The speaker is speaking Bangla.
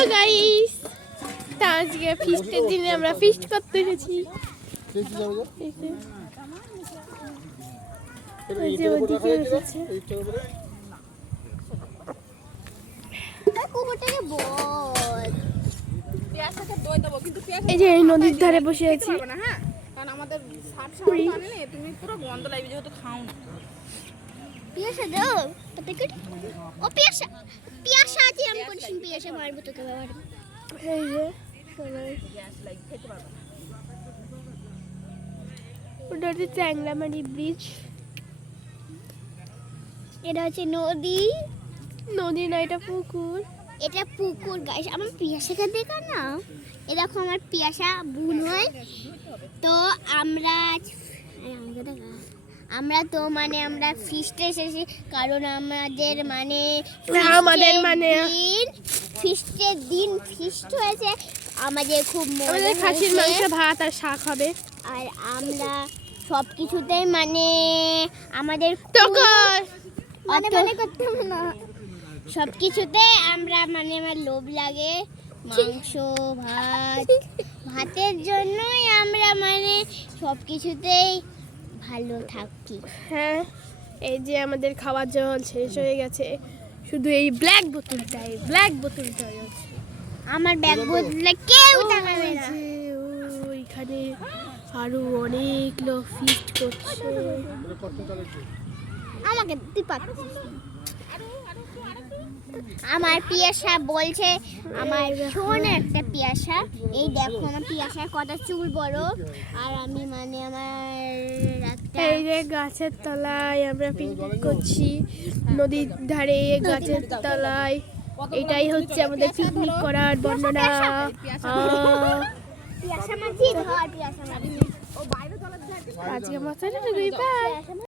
Hello guys. তা আজকে ফিস্টের দিনে আমরা ফিস্ট করতে এসেছি। এই যে, এই নদীর ধারে বসে আছি। হ্যাঁ? আমাদের তুমি পুরো গন্ধ লাগবে যেহেতু খাও না পিয়াসা দাও ও পিয়াসা। করেছি পিয়াসা মারবো তোকে বাবার এই যে ওটা হচ্ছে চ্যাংরামারি ব্রিজ এটা হচ্ছে নদী। নদী না এটা পুকুর। এটা পুকুর গাইস আমার পিয়াসাকে দেখা না? এ দেখো আমার পিয়াসা বোন হয়। তো আমরা দেখা। আমরা তো মানে আমরা ফিস্টে এসেছি কারণ আমাদের মানে আমাদের মানে- ফিস্টের দিন ফিস্ট হয়েছে। আমাদের খুব মজা আমাদের খাসির মাংস ভাত আর শাক হবে। আর আমরা সব কিছুতেই মানে আমাদের মানে মানে করতে হবে না। সব কিছুতে আমরা মানে আমার লোভ লাগে। মাংস ভাত ভাতের জন্যই আমরা মানে সব কিছুতেই ভালো থাকি। হ্যাঁ এই যে আমাদের খাওয়ার জল শেষ হয়ে গেছে। শুধু এই ব্ল্যাক বোতলটাই ব্ল্যাক বোতলটাই আছে আমার ব্যাগ বদলে কেউ না। ওইখানে আরও অনেক লোক ফিস্ট করছে? আমাকে না। আমার পিয়াসা বলছে আমার শোন একটা পিয়াসা। এই দেখো আমার পিয়াসার কত চুল বড়। আর আমি মানে আমার এই যে গাছের তলায় আমরা পিকনিক করছি নদীর ধারে গাছের তলায়। এটাই হচ্ছে আমাদের পিকনিক করার বর্ণনা। আজকে মাথাটা বাই